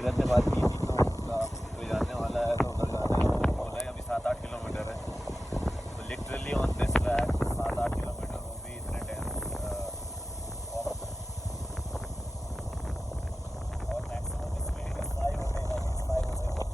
किरण ने बात की थी तो उनका कोई जानने वाला है तो उधर जाना है, तो बोला है अभी 7-8 किलोमीटर है, तो literally on this track 7-8 kilometre वो भी इतने डेंस और मैक्सिमम स्पीड 5 होते हैं, 5 होते हैं।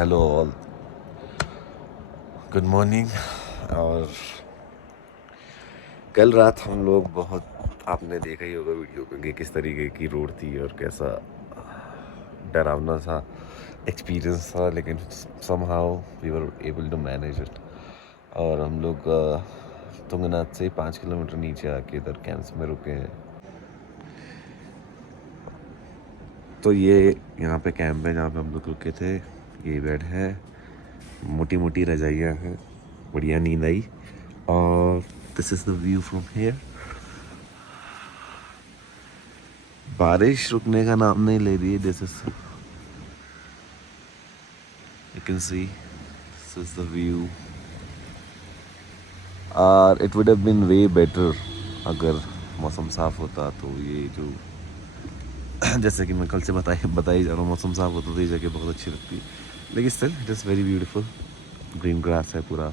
Hello all, good morning. और कल रात हम लोग बहुत, आपने देखा ही होगा वीडियो को कि किस तरीके की रोड थी और कैसा डरावना सा एक्सपीरियंस था, लेकिन somehow we were able to manage it. और हम लोग तुंगनाथ से 5 किलोमीटर नीचे आके इधर कैंप्स में रुके हैं। तो ये यहाँ पे कैंप है जहाँ पे हम लोग रुके थे। ये बेड है, मोटी मोटी रजाइयाँ हैं, बढ़िया नींद आई। और this is the view from here. बारिश रुकने का नाम नहीं ले रही है। This is, you can see, this is the view. और it would have been way better अगर मौसम साफ होता। तो ये जो जैसे कि मैं कल से बता ही जा रहा हूँ, मौसम साफ होता तो ये जगह बहुत अच्छी लगती। लेकिन still it is very beautiful. Green grass है पूरा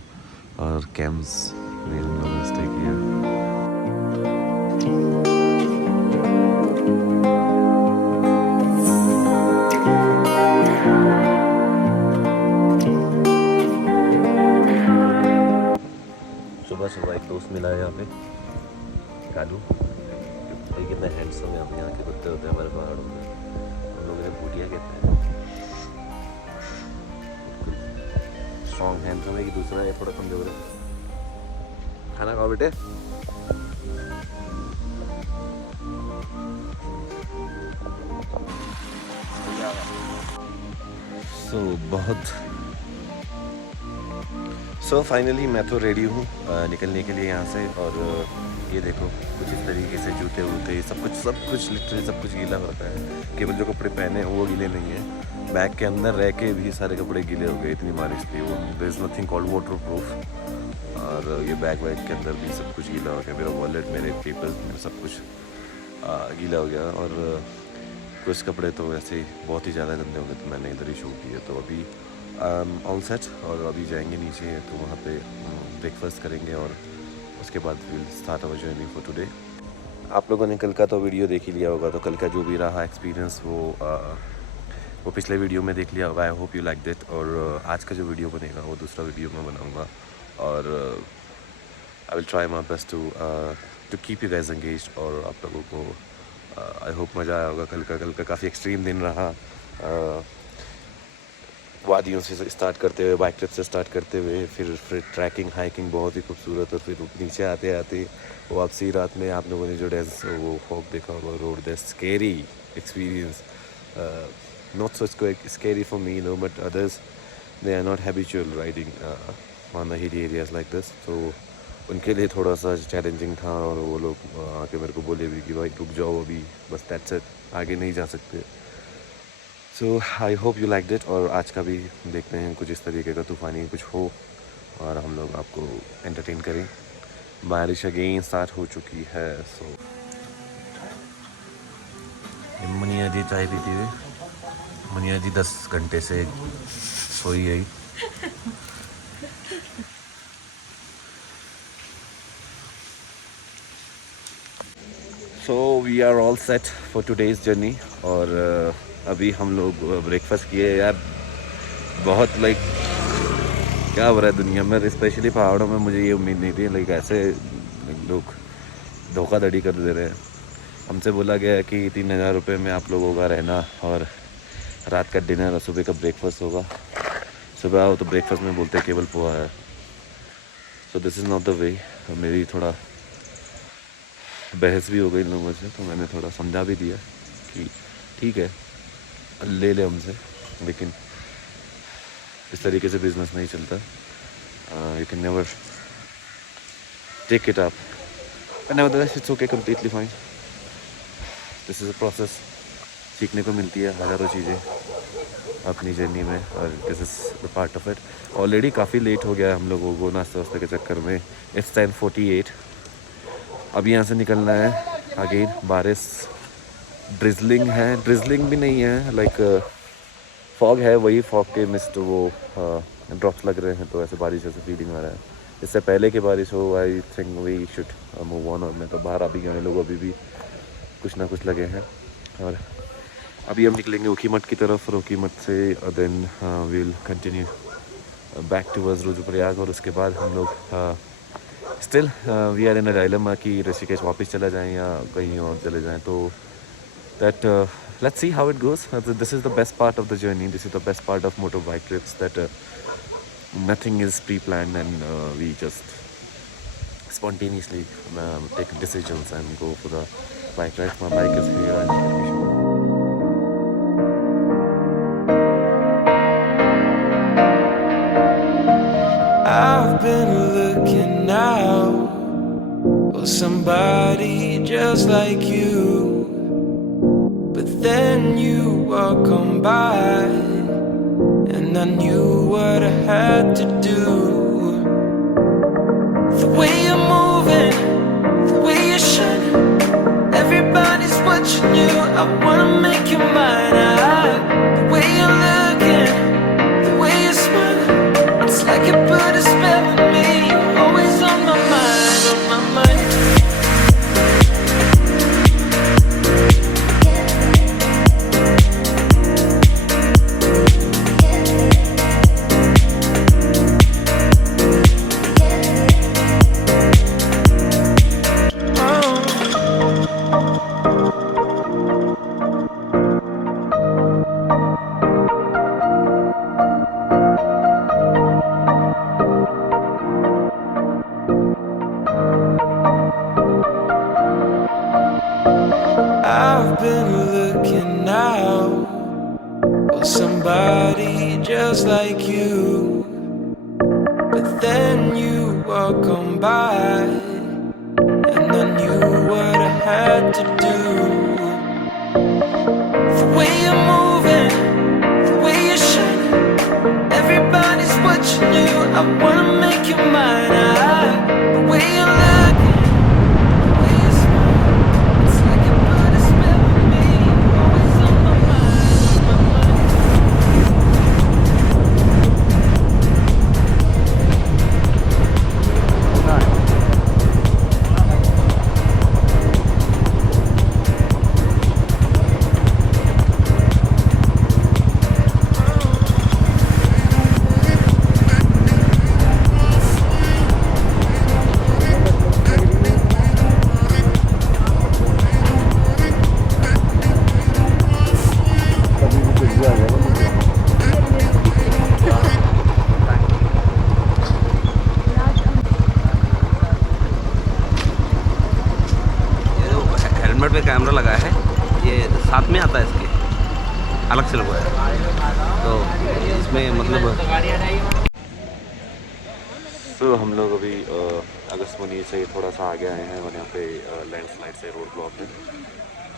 और कैंप्स में हम लोगों ने स्टे किया। सुबह सुबह एक दोस्त मिला है यहाँ पे, कालू। ये कितना हैंडसम है। यहाँ के कुत्ते होते हैं हमारे पहाड़ों में, हम लोग इन्हें भूटिया कहते हैं। स्ट्रॉन्ग हैंडसम है कि दूसरा है थोड़ा कमजोर है। खाना खाओ बेटे। सो फाइनली मैं तो रेडी हूँ निकलने के लिए यहाँ से। और ये देखो कुछ इस तरीके से जूते वूते सब कुछ लिटरली सब कुछ गीला होता है। केवल जो कपड़े पहने हैं वो गीले नहीं है। बैग के अंदर रह के भी सारे कपड़े गीले हो गए, इतनी बारिश थी वो। There is nothing called waterproof. और ये बैग के अंदर भी सब कुछ गीला हो गया। मेरा वॉलेट, मेरे पेपर्स, मेरा सब कुछ गीला हो गया। और कुछ कपड़े तो वैसे ही बहुत ही ज़्यादा गंदे हो गए, तो मैंने इधर ही छोड़ दिए। तो अभी ऑल सेट, और अभी जाएंगे नीचे तो वहाँ पे ब्रेकफास्ट करेंगे और उसके बाद will start our journey for today. आप लोगों ने कल का तो वीडियो देख ही लिया होगा, तो कल का जो भी रहा एक्सपीरियंस वो पिछले वीडियो में देख लिया होगा। आई होप यू लाइक दैट। और आज का जो वीडियो बनेगा वो दूसरा वीडियो मैं बनाऊँगा। और I will try my best to keep you guys engaged. और आप लोगों को आई होप मज़ा आया होगा। कल का काफ़ी एक्सट्रीम दिन रहा। वादियों से स्टार्ट करते हुए, बाइक ट्रिप से स्टार्ट करते हुए, फिर ट्रैकिंग, हाइकिंग बहुत ही खूबसूरत। और फिर नीचे आते आते वापसी रात में आप लोगों ने जो डेंस वो फॉग देखा होगा, road that scary experience. Not so scary for me no, but others they are not habitual riding on the hilly areas like this. तो उनके लिए थोड़ा सा चैलेंजिंग था। और वो लोग आके मेरे को बोले भी कि भाई रुक जाओ अभी, बस दैट्स इट, आगे नहीं जा सकते। So I hope you like it. और आज का भी देखते हैं कुछ इस तरीके का तूफ़ानी कुछ हो और हम लोग आपको एंटरटेन करें। बारिश अगेन स्टार्ट हो चुकी है। सो मुनिया जी चाय पीती हुई, मुनिया जी 10 घंटे से सोई गई। So we are all set for today's journey. और अभी हम लोग ब्रेकफास्ट किए यार। बहुत लाइक क्या हो रहा है दुनिया में, स्पेशली पहाड़ों में। मुझे ये उम्मीद नहीं थी लाइक ऐसे लोग धोखाधड़ी कर दे रहे हैं। हमसे बोला गया है कि 3000 रुपये में आप लोगों का रहना और रात का डिनर और सुबह का ब्रेकफास्ट होगा। सुबह आओ तो ब्रेकफास्ट में बोलते हैं केवल पोहा है। So this is not the way. मेरी थोड़ा बहस भी हो गई इन लोगों से, तो मैंने थोड़ा समझा भी दिया कि ठीक है ले ले हमसे, लेकिन इस तरीके से बिजनेस नहीं चलता। You can never take it up, but nevertheless it's okay, completely fine. This is a process. सीखने को मिलती है हज़ारों चीज़ें अपनी जर्नी में, और this is the part of it. Already काफ़ी लेट हो गया हम लोगों को नाश्ते वास्ते के चक्कर में। इट्स 10:48। अभी यहाँ से निकलना है। अगेन बारिश, ड्रिजलिंग है, ड्रिजलिंग भी नहीं है, लाइक फॉग है, वही फॉग के मिस्ट वो ड्रॉप्स लग रहे हैं, तो ऐसे बारिश जैसे फीलिंग आ रहा है। इससे पहले की बारिश हो, I think we should move on. और मैं तो बाहर अभी गए, लोग अभी भी कुछ ना कुछ लगे हैं। और अभी हम निकलेंगे ओखीमठ की तरफ, और ओखीमठ से then will continue back towards Rudraprayag. और उसके बाद हम लोग still we are in a dilemma कि ऋषिकेश वापस चला जाएं या कहीं और चले जाएं। तो that let's see how it goes. This is the best part of the journey. This is the best part of motorbike trips, that nothing is pre-planned, and we just spontaneously take decisions and go for the bike ride. My bike is here, and let me show you. I've been looking out for somebody just like you, but then you walk on by, and I knew what I had to do. The way you're moving, the way you're shining, everybody's watching you. I wanna make you mine. The way you're looking, the way you're smiling, it's like you put a spell on me. You're always on my mind, on my mind. I've been looking out for somebody just like you, but then you walk on by, and I knew what I had to do. The way you're moving, the way you're shining, everybody's watching you. I wanna make you mine. The way you're looking, the way you're smiling, it's like you put a spell on me. Always on my mind, on my mind. Helmet पे camera लगा है, ये साथ में आता है, इसके अलग से लगवाया है, तो इसमें मतलब। तो हम लोग अभी अगस्त्यमुनि से थोड़ा सा आगे आए हैं, और यहाँ पे लैंडस्लाइड से रोड ब्लॉक है।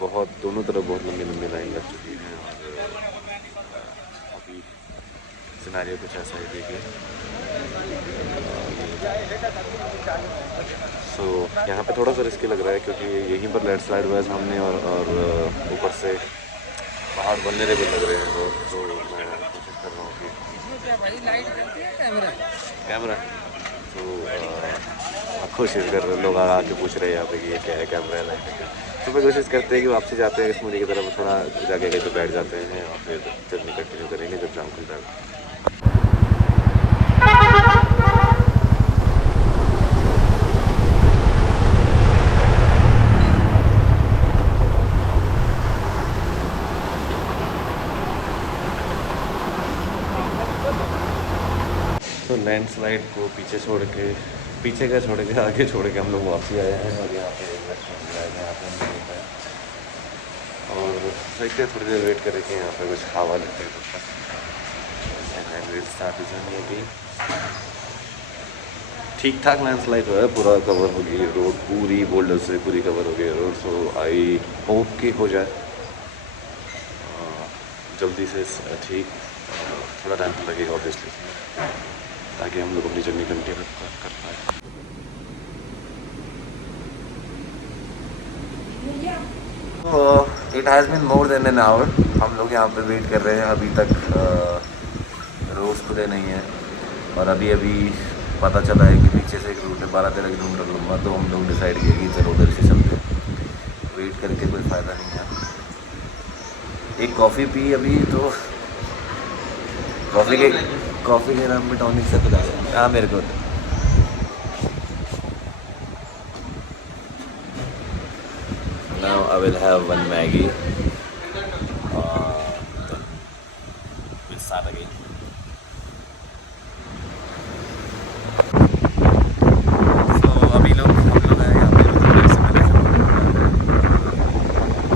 बहुत दोनों तरफ बहुत लंबी लंबी लाइन लग चुकी हैं, और अभी सिनेरियो कुछ ऐसा ही देखिए। सो यहाँ पे थोड़ा सा रिस्की लग रहा है, क्योंकि यहीं पर लैंडस्लाइड हुआ है सामने, और ऊपर से पहाड़ वल्नरेबल लग रहे हैं। तो मैं कोशिश कर रहा हूँ कि कैमरा तो कोशिश कर रहे हैं, लोग आके पूछ रहे हैं यहाँ पे कि ये क्या है, कैमरा लाइट है क्या। तो मैं कोशिश करते हैं कि वापसी जाते हैं अगस्त्यमुनि की तरफ, थोड़ा जाके कहीं पे बैठ जाते हैं, और फिर जर्नी कंटिन्यू करेंगे जब शाम खुल जाएगा। तो लैंडस्लाइड को पीछे छोड़ के, पीछे का छोड़ के आगे छोड़ के हम लोग वापसी आए हैं, और यहाँ पे एक रेस्टोरेंट आए हैं, यहाँ पे हम लोग हैं, और सोचते हैं थोड़ी देर वेट करें कि यहाँ पे कुछ हवा लेते हैं कुछ। ठीक ठाक लैंडस्लाइड हुआ है, पूरा कवर हो गई रोड, पूरी बोल्डर से पूरी कवर हो गई रोड। सो आई होप कि हो जाए। जल्दी से ठीक, थोड़ा टाइम तो लगेगा ऑब्वियसली, ताकि हम लोग अपनी जर्नी कंटिन्यू कर पाए। तो it has been more than an hour, हम लोग यहाँ पे वेट कर रहे हैं, अभी तक रोज़ खुले नहीं है। और अभी पता चला है कि पीछे से एक रूट है 12-13 किलोमीटर लंबा, तो हम लोग डिसाइड किया कि चलो उधर से चलते हैं। वेट करके कोई फ़ायदा नहीं है। एक कॉफ़ी पी अभी, तो कॉफ़ी के नाम पे टॉनिक से पिला है। हाँ मेरे को now I will have one Maggi with start again. तो अभी हम लोग हैं यहाँ पे से पहले हम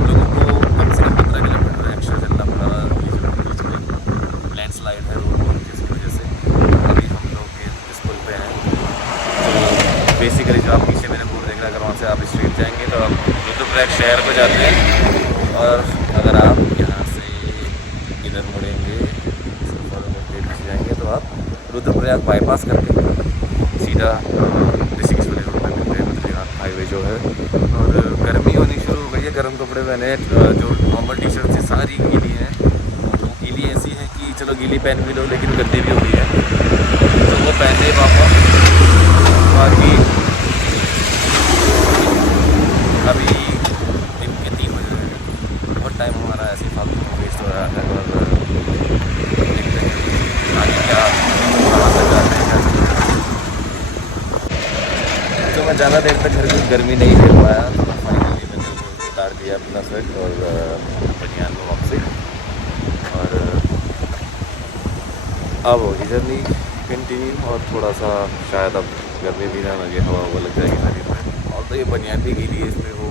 लोगों को कम से कम 15 किलोमीटर एक्स्ट्रा चलना पड़ा। बीच में लैंडस्लाइड है रोड जिसकी वजह से अभी हम लोग इस पुल पे हैं। तो बेसिकली जो आप पीछे मेरे पुल देख रहे हैं, अगर वहाँ से आप स्ट्रीट जाएंगे तो आप रुद्रप्रयाग शहर को जाते हैं, और अगर आप यहाँ से इधर मुड़ेंगे जाएंगे तो आप रुद्रप्रयाग बाईपास करके सीधा ऋषिकेश वाले रोड पर मिलते हैं, बद्रीनाथ हाईवे जो है। और गर्मी होनी शुरू हो गई है, गर्म कपड़े पहने, जो नॉर्मल टी शर्ट थी सारी गीली हैं। तो गीली ऐसी है कि चलो गीली पहन भी लो, लेकिन गंदी भी हो गई है, तो वो पहने पापा। बाकी अभी दिन के 3 बज रहे हैं, बहुत टाइम हमारा ऐसे फालतू में वेस्ट हो रहा है। और देखते हैं आगे क्या कहाँ तक जाते हैं। तो मैं ज़्यादा देर तक घर की गर्मी नहीं झेल पाया, तो मैं फाइनली मैंने उतार दिया अपना स्वेट और बनियान को वापसी। और अब होगी जर्नी कंटिन्यू, और थोड़ा सा शायद अब गर्मी भी ना लगे, हवा लग जाएगी शरीर में। और तो ये बनियान भी गीली है, इसमें वो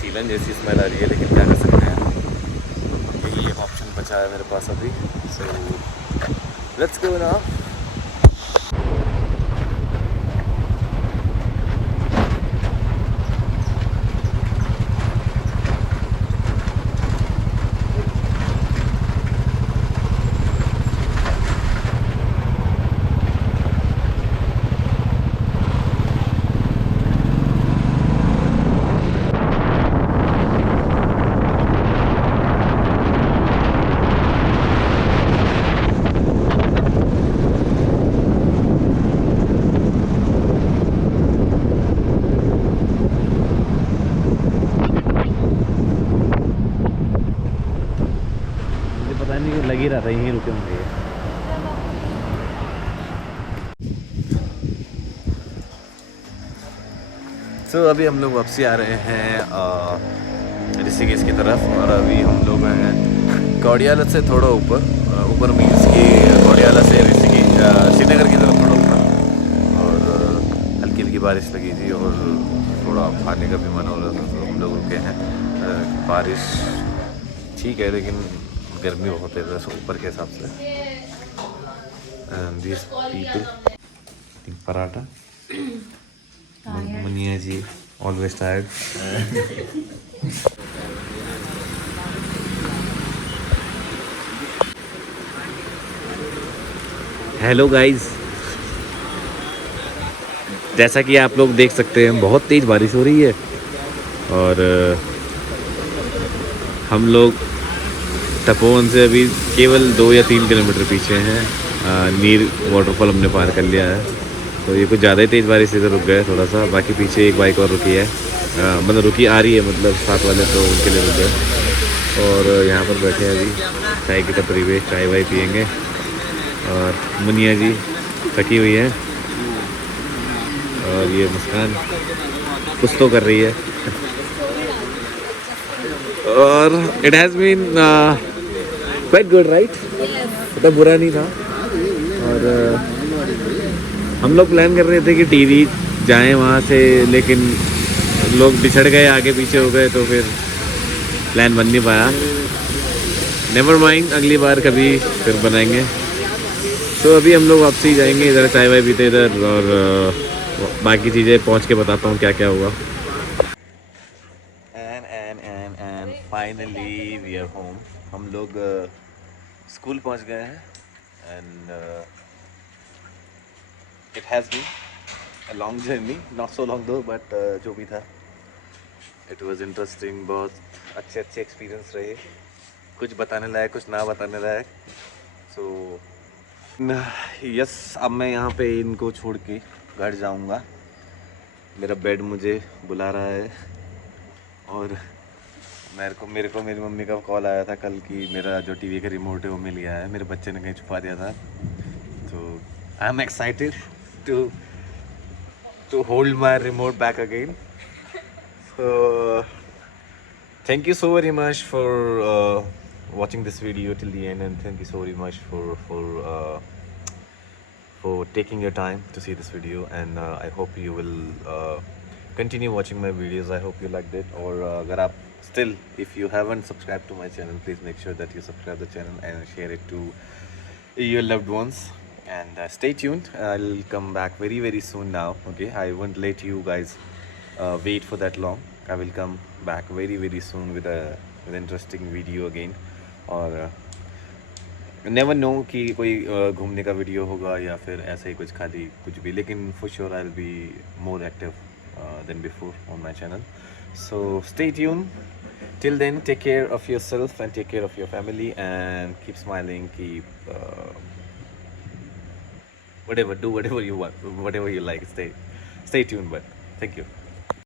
सीलन जैसी स्मेल आ रही है, लेकिन क्या कर सकते हैं, यही एक ऑप्शन बचा है मेरे पास अभी। So let's go now. लग ही रहा था यहीं रुके होंगे। तो अभी हम लोग वापसी आ रहे हैं ऋषिकेश की तरफ, और अभी हम लोग हैं गौड़ियाला से थोड़ा ऊपर मीन्स कि गौड़ियाला से ऋषिकेश श्रीनगर की तरफ थोड़ा ऊपर। और हल्की हल्की बारिश लगी थी, और थोड़ा खाने का भी मन हो रहा था, तो हम लोग रुके हैं। बारिश ठीक है, लेकिन गर्मी बहुत है वैसे ऊपर के हिसाब से। This people paratha, Munia ji always tired. Hello guys, जैसा कि आप लोग देख सकते हैं बहुत तेज़ बारिश हो रही है, और हम लोग तपोवन से अभी केवल 2 या 3 किलोमीटर पीछे हैं। नीर वाटरफॉल हमने पार कर लिया है, तो ये कुछ ज़्यादा ही तेज़ बारिश इधर रुक गए थोड़ा सा। बाकी पीछे एक बाइक और रुकी है, मतलब रुकी आ रही है, मतलब साथ वाले, तो उनके लिए रुक गए। और यहाँ पर बैठे हैं अभी चाय की टपरी पे, चाय वाय पियेंगे। और मुनिया जी थकी हुई है, और ये मुस्कान कुछ तो कर रही है। और it has been quite good right, मतलब बुरा नहीं था। और हम लोग प्लान कर रहे थे कि टीवी जाएं वहाँ से, लेकिन लोग बिछड़ गए, आगे पीछे हो गए, तो फिर प्लान बन नहीं पाया। नेवर माइंड, अगली बार कभी फिर बनाएंगे। तो अभी हम लोग वापसी जाएंगे, इधर चाय वाय पीते इधर, और बाकी चीज़ें पहुँच के बताता हूँ क्या क्या हुआ। And finally we are home. हम लोग स्कूल पहुंच गए हैं and it has been a long journey, not so long though but जो भी था इट वाज इंटरेस्टिंग। बहुत अच्छे अच्छे एक्सपीरियंस रहे, कुछ बताने लायक कुछ ना बताने लायक। सो यस, अब मैं यहाँ पे इनको छोड़ के घर जाऊँगा। मेरा बेड मुझे बुला रहा है और मेरे को मेरी मम्मी का कॉल आया था कल कि मेरा जो टीवी का रिमोट है वो मिल गया है, मेरे बच्चे ने कहीं छुपा दिया था। तो I am excited to hold my remote back again. So thank you so very much for watching this video till the end, and thank you so very much for taking your time to see this video. And I hope you will continue watching my videos. I hope you liked it. Or अगर आप still, if you haven't subscribed to my channel, please make sure that you subscribe the channel and share it to your loved ones. And stay tuned. I'll come back very very soon now. Okay, I won't let you guys wait for that long. I will come back very very soon with an interesting video again. और never know कि कोई घूमने का video होगा या फिर ऐसा ही कुछ खाली कुछ भी, लेकिन for sure I will be more active than before on my channel. So stay tune. Till then, take care of yourself and take care of your family and keep smiling, keep whatever, do whatever you want, whatever you like. Stay tuned, but thank you.